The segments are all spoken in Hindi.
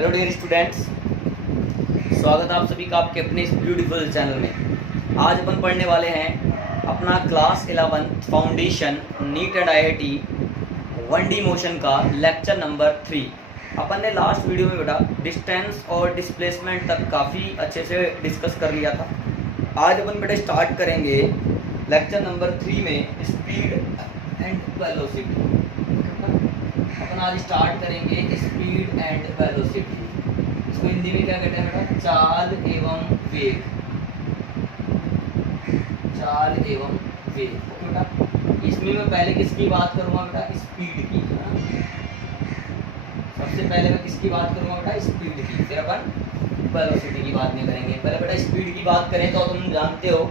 हेलो डियर स्टूडेंट्स, स्वागत है आप सभी का आपके अपने इस ब्यूटीफुल चैनल में। आज अपन पढ़ने वाले हैं अपना class 11 foundation neat and IIT 1D motion का लेक्चर नंबर 3। अपन ने लास्ट वीडियो में बेटा डिस्टेंस और डिस्प्लेसमेंट तक काफ़ी अच्छे से डिस्कस कर लिया था। आज अपन बेटा स्टार्ट करेंगे लेक्चर नंबर 3 में स्पीड एंड वेलोसिटी। अपन आज स्टार्ट करेंगे स्पीड एंड वेलोसिटी। इसको हिंदी में क्या कहते हैं बेटा? चाल एवं वेग। चाल एवं वेग। ओके बेटा, इसमें मैं पहले किसकी बात करूंगा बेटा? स्पीड की। सबसे पहले मैं किसकी बात करूंगा बेटा? स्पीड की। फिर अपन वेलोसिटी की बात नहीं करेंगे। पहले बेटा स्पीड की बात करें तो तुम जानते हो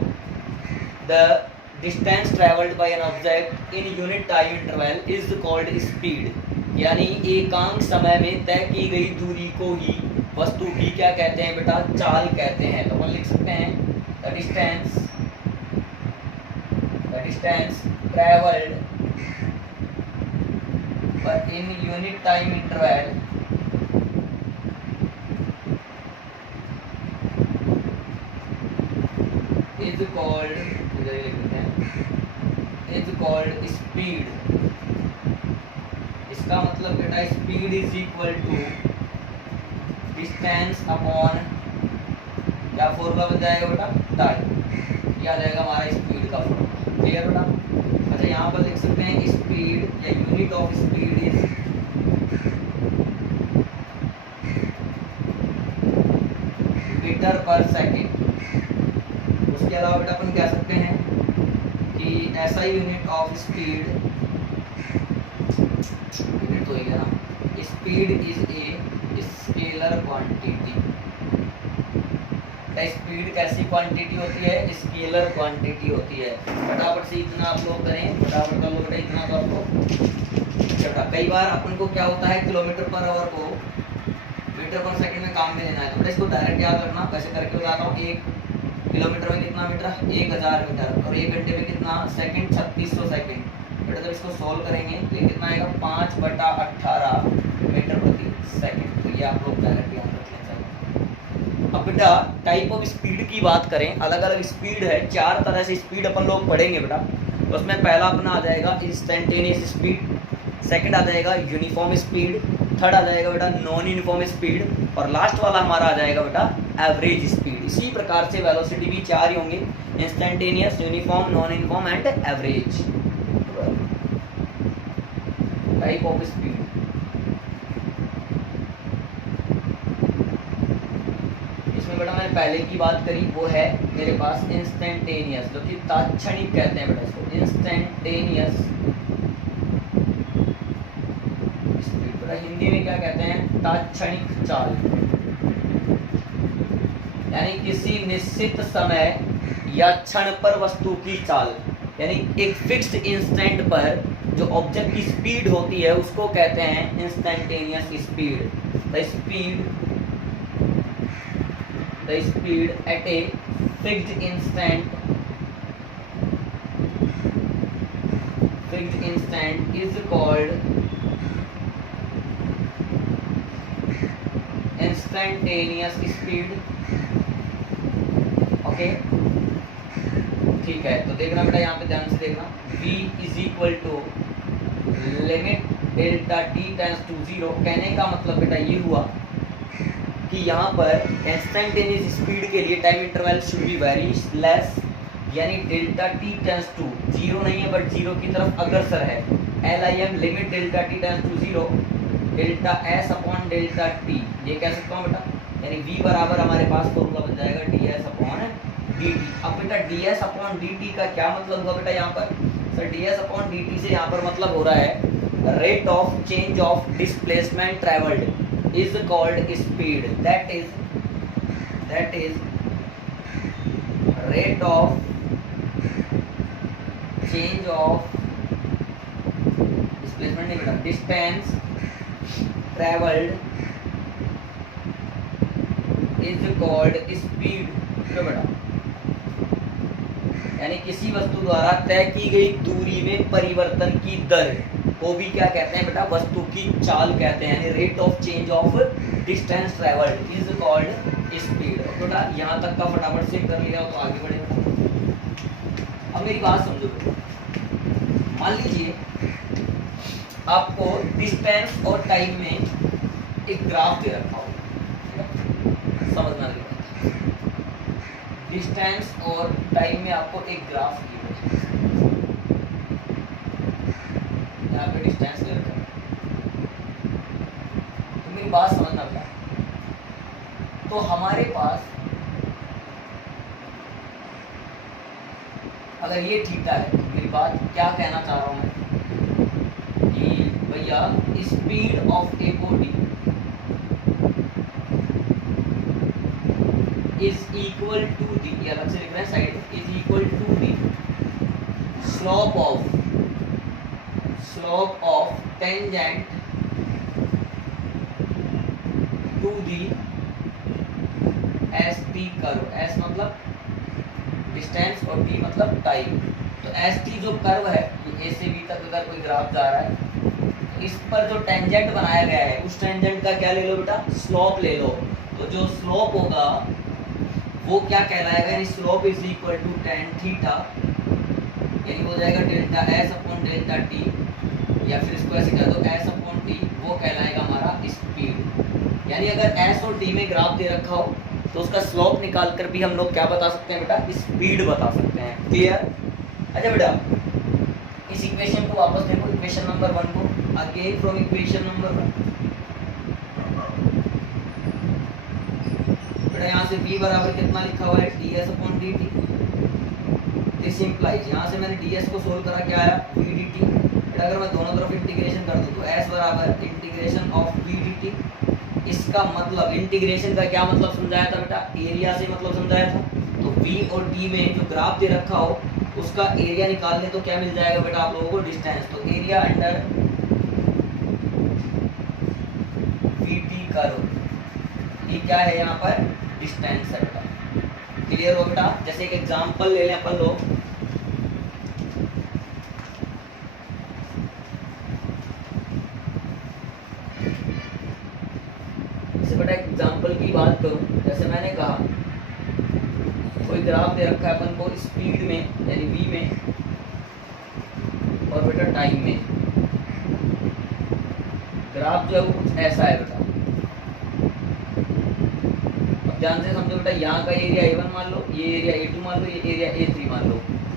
the distance travelled bye an object in unit time interval is called speed. यानी एकांक समय में तय की गई दूरी को ही वस्तु की क्या कहते हैं बेटा? चाल कहते हैं। तो अपन लिख सकते हैं the distance travelled by in unit time interval is called speed. इसका मतलब बेटा speed is equal to distance upon क्या फॉर्मूला बन जाएगा बेटा? टाइम। यह आ जाएगा हमारा स्पीड का फॉर्मूला। क्लियर बेटा? अच्छा, यहाँ पर लिख सकते हैं स्पीड या unit of speed is metre per second. उसके अलावा बेटा अपन कह सकते हैं कि ऐसा यूनिट ऑफ स्पीड, यूनिट तो है ना, speed is a scalar quantity. Speed कैसी क्वांटिटी होती है? स्केलर क्वांटिटी होती है। फटाफट से इतना आप लोग करें, फटाफट कर लो बेटा इतना। तो आपको कई बार अपन को क्या होता है, किलोमीटर पर आवर को मीटर पर सेकंड में काम में लेना है, तो बेटा इसको डायरेक्ट याद रखना। कैसे करके बताता हूँ। 1 किलोमीटर में कितना मीटर? 1000 मीटर। और 1 घंटे में कितना सेकंड? 3600 सेकंड। बेटा जब इसको सोल्व करेंगे तो ये कितना आएगा? 5/18 मीटर प्रति सेकंड। तो ये आप लोग डायरेक्ट याद रख लें। अब बेटा टाइप ऑफ स्पीड की बात करें, अलग अलग स्पीड है। 4 तरह से स्पीड अपन लोग पढ़ेंगे बेटा। उसमें पहला अपना आ जाएगा इंस्टेंटेनियस स्पीड, सेकंड आ जाएगा यूनिफॉर्म स्पीड, थर्ड आ जाएगा बेटा नॉन यूनिफॉर्म स्पीड, और लास्ट वाला हमारा आ जाएगा बेटा एवरेज स्पीड। इसी प्रकार से वेलोसिटी भी 4 ही होंगे: instantaneous, uniform, non uniform and average type of speed. इसमें बेटा मैंने पहले की बात करी, वो है मेरे पास इंस्टेंटेनियस, जो कि तात्क्षणिक कहते हैं बेटा इसको। इंस्टेंटेनियस स्पीड बेटा हिंदी में क्या कहते हैं? तात्क्षणिक चाल। यानी किसी निश्चित समय या क्षण पर वस्तु की चाल, यानी एक फिक्स्ड इंस्टेंट पर जो ऑब्जेक्ट की स्पीड होती है उसको कहते हैं instantaneous speed. The speed at a fixed instant is called instantaneous speed. Okay, ठीक है। तो देखना बेटा यहाँ पे ध्यान से देखना, v is equal to limit delta t tends to 0। कहने का मतलब बेटा ये हुआ कि यहाँ पर इंस्टेंटेनियस स्पीड के लिए time interval should be very less, यानी डेल्टा t टेंड्स टू 0 नहीं है बट 0 की तरफ अग्रसर है। LIM limit delta t tends to 0 delta s upon delta t, ये कह सकता हूँ बेटा। यानी v बराबर हमारे पास फॉर्मूला बन जाएगा ds अपॉन dt। अब बेटा ds अपॉन dt का क्या मतलब हुआ बेटा यहाँ पर? सर ds अपॉन dt से यहाँ पर मतलब हो रहा है rate of change of displacement travelled is called speed. That is rate of change of displacement नहीं बेटा, distance travelled is called speed. तो बेटा यानी किसी वस्तु द्वारा तय की गई दूरी में परिवर्तन की दर को भी क्या कहते हैं बेटा, वस्तु की चाल कहते हैं, यानी rate of change of distance travelled is called speed. बेटा यहाँ तक का फटाफट से कर लिया तो आगे बढ़ेगा। अब मेरी बात समझो, मान लीजिए आपको डिस्टेंस और टाइम में एक ग्राफ दे रखा हो, समझना नहीं, डिस्टेंस और टाइम में आपको एक ग्राफ दिया है, यहाँ पे डिस्टेंस ले रखा है, तो मेरी बात समझना क्या, तो हमारे पास अगर ये थीटा है, तो मेरी बात क्या कहना चाह रहा हूं मैं कि भैया speed of a body is equal to the, ये अलग से लिख रहे हैं साइड में, is equal to the slope of tangent to the S T curve. S मतलब डिस्टेंस और टी मतलब टाइम। तो एस टी जो कर्व है, ए से बी तक अगर कोई ग्राफ जा रहा है, तो इस पर जो टेंजेंट बनाया गया है उस टेंजेंट का क्या ले लो बेटा, स्लोप ले लो। तो जो स्लोप होगा वो क्या कहलाएगा, यानी slope is equal to tan theta, यानी हो जाएगा delta S upon delta T, या फिर इसको ऐसे कह दो एस अपॉन टी, वो कहलाएगा हमारा स्पीड। यानी अगर एस और टी में ग्राफ दे रखा हो तो उसका स्लोप निकाल कर भी हम लोग क्या बता सकते हैं बेटा, स्पीड बता सकते हैं। क्लियर? अच्छा बेटा इस इक्वेशन को वापस देखो, इक्वेशन नंबर 1 को, अगेन फ्रॉम इक्वेशन नंबर 1 बेटा, यहाँ से v बराबर कितना लिखा हुआ है, ds upon dt। This implies, यहाँ से मैंने ds को सोल्व करा, क्या आया v dt। बेटा अगर मैं दोनों तरफ इंटीग्रेशन कर दूं तो s बराबर इंटीग्रेशन ऑफ v dt। इसका मतलब इंटीग्रेशन का क्या मतलब समझाया था बेटा, एरिया से मतलब समझाया था। तो v और t में जो ग्राफ दे रखा हो उसका एरिया निकालने तो क्या मिल जाएगा बेटा आप लोगों को, डिस्टेंस। तो एरिया अंडर vt कर्व, ये क्या है यहाँ पर, डिस्टेंस है बेटा। क्लियर हो बेटा? जैसे एक एग्जांपल ले लें अपन लोग, जैसे बेटा एग्जांपल की बात करूं, जैसे मैंने कहा कोई ग्राफ दे रखा है अपन को स्पीड में यानी v में और बेटा टाइम में। ग्राफ जो है वो कुछ ऐसा है बेटा, अब ध्यान से समझो बेटा, यहाँ का एरिया a1 मान लो, ये एरिया a2 मान लो, ये एरिया a3 मान लो।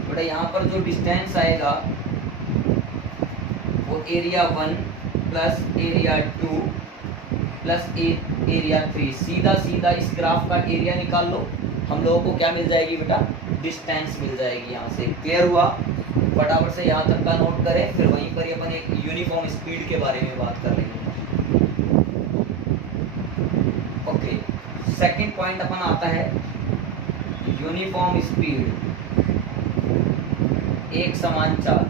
बेटा यहाँ पर जो डिस्टेंस आएगा वो area 1 plus area 2 plus area 3, सीधा सीधा इस ग्राफ का एरिया निकाल लो, हम लोगों को क्या मिल जाएगी बेटा, डिस्टेंस मिल जाएगी यहाँ से। क्लियर हुआ? फटाफट से यहाँ तक का नोट करें, फिर वहीं पर ही अपन एक यूनिफॉर्म स्पीड के बारे में बात कर लेंगे। ओके, सेकंड पॉइंट अपन आता है यूनिफॉर्म स्पीड, एक समान चाल।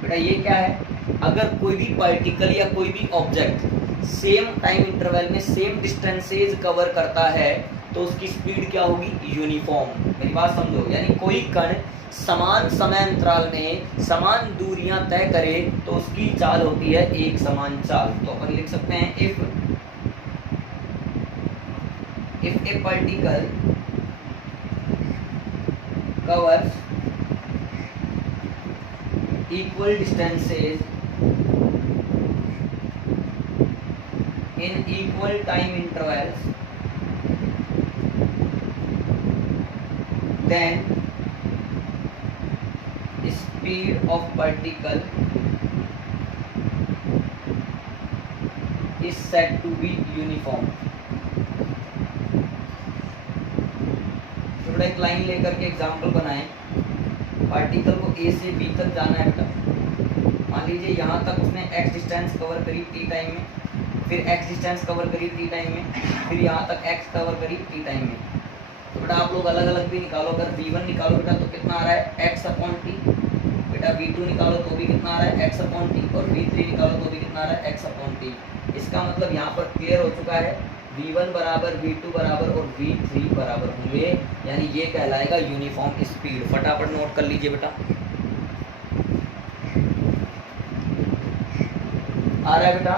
बेटा ये क्या है, अगर कोई भी पार्टिकल या कोई भी ऑब्जेक्ट सेम टाइम इंटरवल में सेम डिस्टेंसेज कवर करता है तो उसकी स्पीड क्या होगी, यूनिफॉर्म। मेरी बात समझो, यानी कोई कण समान समय अंतराल में समान दूरियां तय करे तो उसकी चाल होती है एक समान चाल। तो अपन लिख सकते हैं if A particle covers equal distances in equal time intervals, then speed of particle is said to be uniform। थोड़ा एक लाइन लेकर के एग्जाम्पल बनाएं, पार्टिकल को ए से बी तक जाना है बेटा। मान लीजिए यहाँ तक उसने x डिस्टेंस कवर करी t टाइम में, फिर x डिस्टेंस कवर करी t टाइम में, फिर यहाँ तक x कवर करी t टाइम में। तो बेटा आप लोग अलग अलग भी निकालो, अगर v1 निकालो बेटा तो कितना आ रहा है x अपॉन टी, बेटा v2 निकालो तो भी कितना आ रहा है x अपॉन टी, और v3 निकालो तो भी कितना आ रहा है x अपॉन टी। इसका मतलब यहाँ पर क्लियर हो चुका है, v1 बराबर v2 बराबर और v3 बराबर होंगे, यानी ये कहलाएगा यूनिफॉर्म स्पीड। फटाफट नोट कर लीजिए बेटा। आ रहा है बेटा,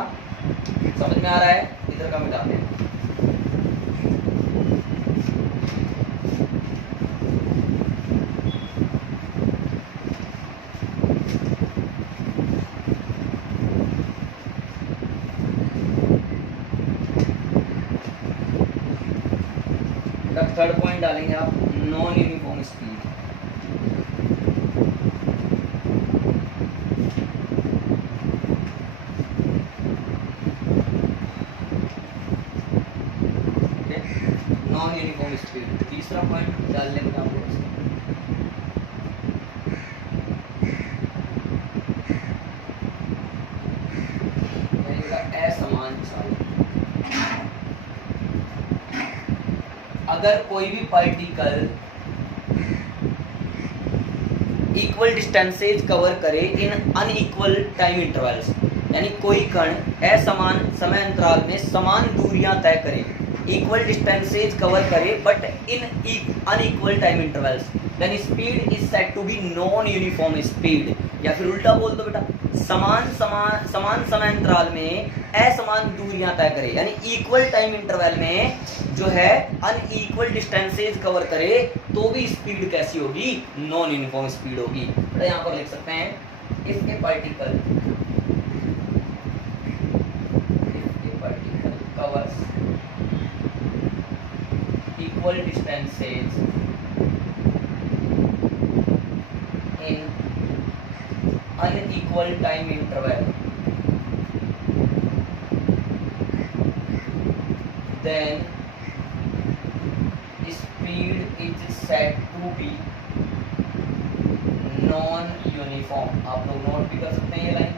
समझ में आ रहा है? इधर का मिटाते हैं। थर्ड पॉइंट डालेंगे आप, non uniform speed. Non uniform speed तीसरा पॉइंट डाल लेंगे आप लोग। असमान चाल, अगर कोई भी पार्टिकल इक्वल डिस्टेंसेज कवर करे इन अनइक्वल टाइम इंटरवल्स, यानी कोई कण असमान समय अंतराल में समान दूरियां तय करे, इक्वल डिस्टेंसेज कवर करे but in unequal time intervals, then speed is said to be non uniform speed. या फिर उल्टा बोल दो बेटा, समान समय अंतराल में असमान दूरियां तय करे, यानी इक्वल टाइम इंटरवल में जो है अनइक्वल डिस्टेंसेज कवर करे तो भी स्पीड कैसी होगी? नॉन यूनिफॉर्म स्पीड होगी। तो यहाँ पर लिख सकते हैं if A particle covers equal distances in unequal time interval, then speed is said to be non-uniform। आप लोग नोट भी कर सकते हैं ये लाइन,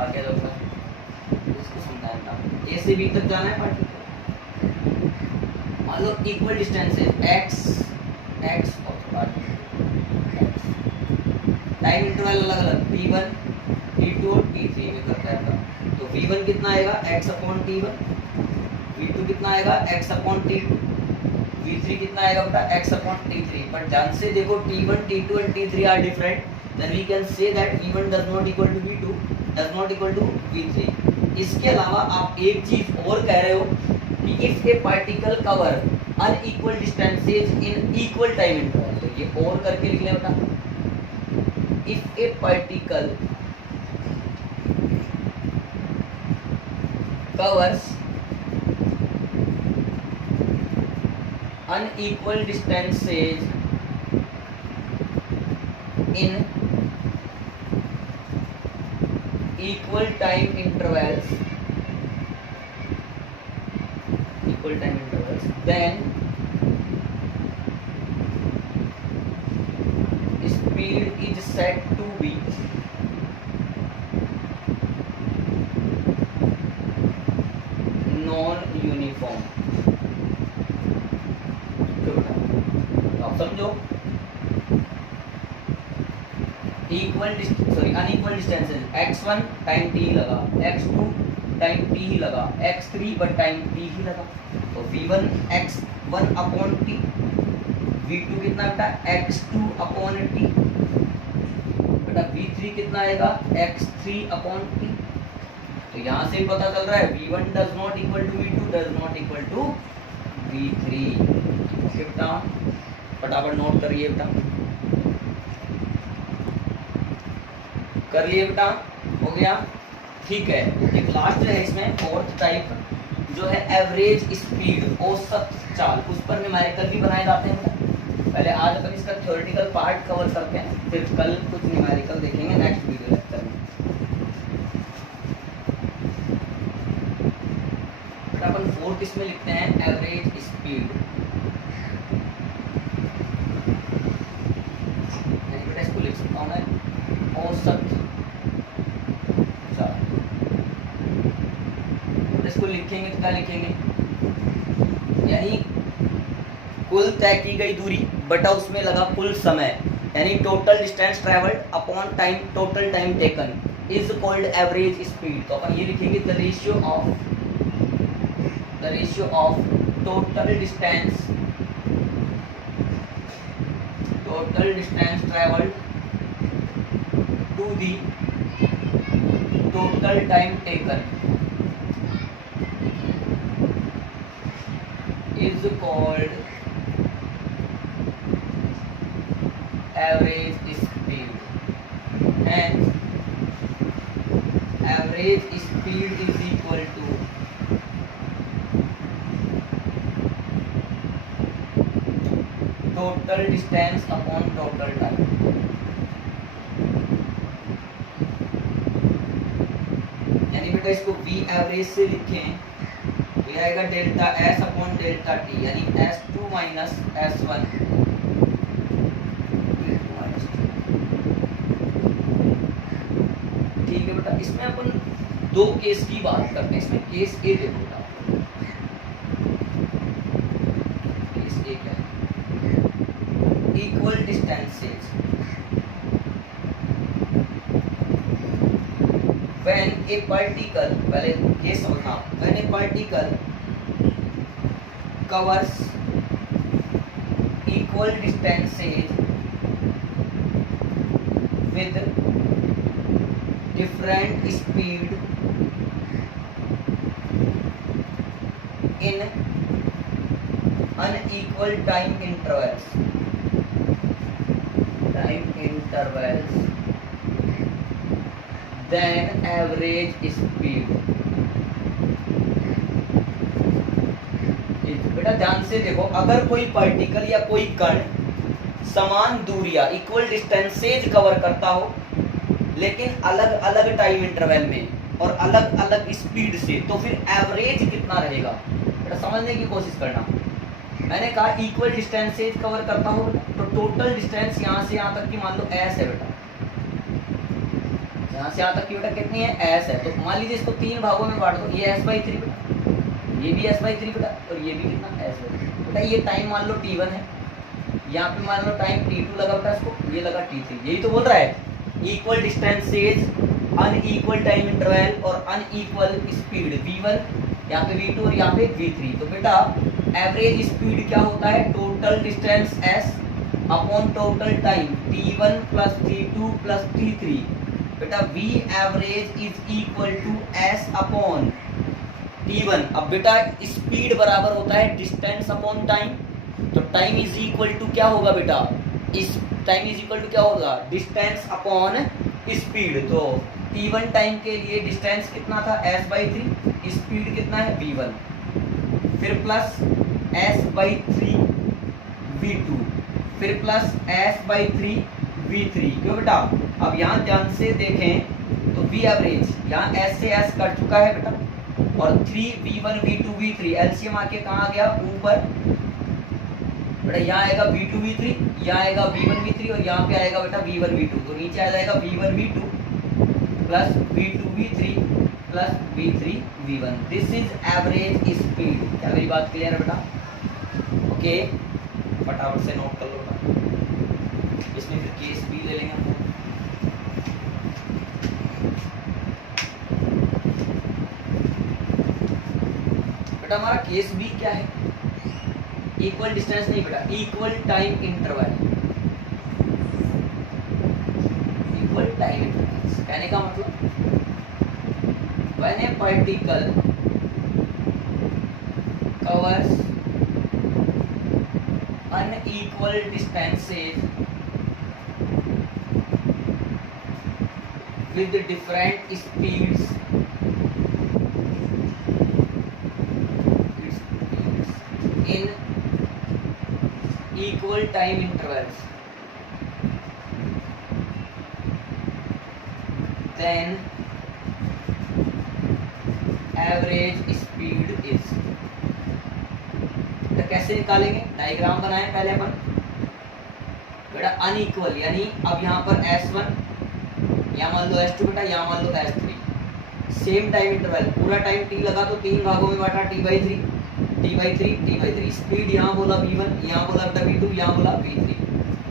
आगे देखो इसको समझाना। ए से बी तक जाना है पार्टिकल, मान लो इक्वल डिस्टेंस है x और टाइम इंटरवल अलग अलग t1 t2 और t3 में करता है। तो v1 कितना आएगा x/t1, v2 कितना आएगा x/t2, v3 कितना आएगा बेटा x/t3। बट ध्यान से देखो t1 t2 and t3 are different, then we can say that v1 does not equal to v2 does not equal to v3। इसके अलावा आप एक चीज और कह रहे हो कि if A particle cover unequal distances in equal time interval, तो ये और करके लिख लें बेटा। If a particle covers unequal distances in equal time intervals, then speed is said to be non-uniform। आप समझो, unequal distances x1 time t लगा, x2 टाइम t ही लगा, x3 बट टाइम t ही लगा, तो v1 x1/t, v2 कितना बेटा x2/t, बेटा v3 कितना आएगा x3/t। तो यहाँ से पता चल रहा है v1 does not equal to v2 does not equal to v3। Okay बेटा, फटाफट नोट करिए बेटा, कर लिए बेटा, हो गया ठीक है। एक लास्ट है इसमें फोर्थ टाइप जो है एवरेज स्पीड, औसत चाल, उस पर न्यूमेरिकल भी बनाए जाते हैं। पहले आज अपन इसका थ्योरेटिकल पार्ट कवर करते हैं, फिर कल कुछ न्यूमेरिकल देखेंगे नेक्स्ट वीडियो लेक्चर में। अपन फोर्थ इसमें लिखते हैं एवरेज स्पीड, बेटा इसको लिख सकता हूँ मैं औसत चाल। इसको लिखेंगे तो क्या लिखेंगे, यानी कुल तय की गई दूरी बटा उसमें लगा कुल समय, यानी total distance travelled upon time, total time taken is called average speed. तो अपन ये लिखेंगे the ratio of the ratio of total distance traveled to the total time taken is called average speed. Hence average speed is equal to total distance upon total time. यानी बेटा इसको v एवरेज से लिखें तो ये आएगा delta s upon delta t, यानी s2 माइनस s1। ठीक है बेटा, इसमें अपन दो केस की बात करते हैं। इसमें केस ए देखो बेटा, केस ए क्या है? Equal distances when a particle, पहले केस समझना, when a particle covers equal distances with different speed in unequal time intervals, then average speed is, बेटा ध्यान से देखो, अगर कोई पार्टिकल या कोई कण समान दूरियां इक्वल डिस्टेंसेज कवर करता हो लेकिन अलग अलग टाइम इंटरवल में और अलग अलग स्पीड से, तो फिर एवरेज कितना रहेगा बेटा समझने की कोशिश करना। मैंने कहा इक्वल डिस्टेंसेज कवर करता हो तो टोटल डिस्टेंस यहाँ से यहाँ तक की मान लो s है बेटा, यहाँ से यहाँ तक की बेटा कितनी है s है। तो मान लीजिए इसको तीन भागों में बांट दो, ये s/3 बेटा, ये भी s/3 बेटा और ये भी कितना s/3 बेटा। ये टाइम मान लो t1 है, यहाँ पे मान लो टाइम t2 लगा बेटा, इसको ये लगा t3। यही तो बोल रहा है equal distances, unequal time interval और अनइक्वल स्पीड, v1 यहाँ पे v2 और यहाँ पे v3। तो बेटा एवरेज स्पीड क्या होता है? Total distance s upon total time t1 plus t2 plus t3। बेटा v average is equal to s upon t1। अब बेटा स्पीड बराबर होता है डिस्टेंस अपॉन टाइम, तो टाइम इज इक्वल टू क्या होगा बेटा? इस टाइम इज इक्वल टू क्या होगा? Distance upon speed. तो t1 टाइम के लिए डिस्टेंस कितना था? s/3, स्पीड कितना है? v1, फिर प्लस s/3 v2, फिर प्लस s/3 v3। क्यों बेटा? अब यहाँ ध्यान से देखें तो v एवरेज यहाँ s से s कट चुका है बेटा, और 3 v1 v2 v3 एलसीएम आके कहाँ आ गया? ऊपर बेटा, यहाँ आएगा v2 v3, यहाँ आएगा v1 v3 और यहाँ पे आएगा बेटा v1 v2। तो नीचे आ जाएगा v1 v2 plus v2 v3 plus v3 v1। This is average speed. क्या मेरी बात क्लियर है बेटा? ओके, फटाफट से नोट कर लो बेटा। इसमें फिर केस भी ले लेंगे हम। बेटा हमारा केस बी क्या है? इक्वल डिस्टेंस नहीं बेटा, equal time interval. Equal time interval कहने का मतलब when A particle covers unequal distances with different speeds in equal time intervals, then average speed is। तो कैसे निकालेंगे? डायग्राम बनाएं पहले अपन बेटा। अनइक्वल यानी अब यहाँ पर s1, यहाँ मान लो s2 बेटा, यहाँ मान लो s3। सेम टाइम इंटरवल, पूरा टाइम t लगा तो तीन भागों में बांटा, t/3 t/3 t/3। स्पीड यहाँ बोला v1, यहाँ बोला बेटा v2, यहाँ बोला v3।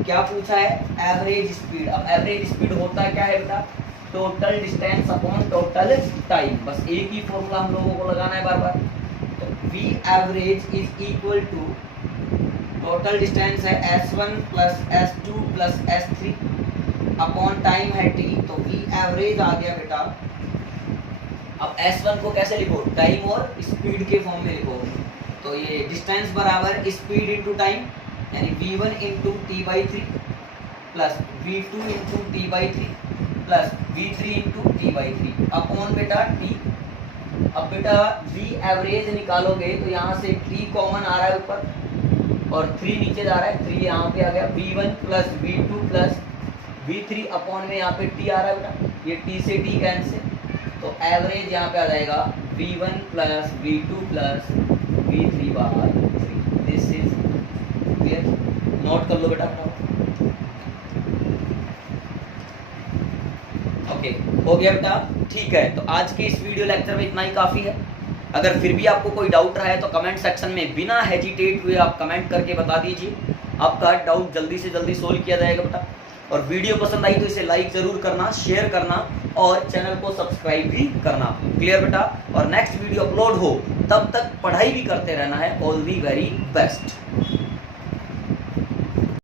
क्या पूछा है? Average speed. अब एवरेज स्पीड होता है क्या है बेटा? Total distance upon total time. बस एक ही फॉर्मूला हम लोगों को लगाना है बार बार। तो V average is equal to total distance है S1 plus S2 plus S3 upon time है T, तो V एवरेज आ गया बेटा। अब S1 को कैसे लिखो, टाइम और स्पीड के फॉर्म में लिखो, तो ये डिस्टेंस बराबर स्पीड इंटू टाइम, यानी V1 into T/3 plus V2 into T/3 plus V3 into T/3 upon बेटा T। अब बेटा V एवरेज निकालोगे तो यहाँ से T कॉमन आ रहा है ऊपर और 3 नीचे जा रहा है, 3 यहाँ पे आ गया, V1 plus V2 plus V3 upon में यहाँ पे T आ रहा है बेटा, ये T से T कैंसिल, तो एवरेज यहाँ पे आ जाएगा V1 plus V2 plus V3/3। This is clear, note कर लो बेटा। ओके हो गया बेटा, ठीक है। तो आज के इस वीडियो लेक्चर में इतना ही काफ़ी है। अगर फिर भी आपको कोई डाउट रहा है तो कमेंट सेक्शन में बिना हेजिटेट हुए आप कमेंट करके बता दीजिए, आपका डाउट जल्दी से जल्दी सोल्व किया जाएगा बेटा। और वीडियो पसंद आई तो इसे लाइक जरूर करना, शेयर करना और चैनल को सब्सक्राइब भी करना। क्लियर बेटा, और नेक्स्ट वीडियो अपलोड हो तब तक पढ़ाई भी करते रहना है। All the very best.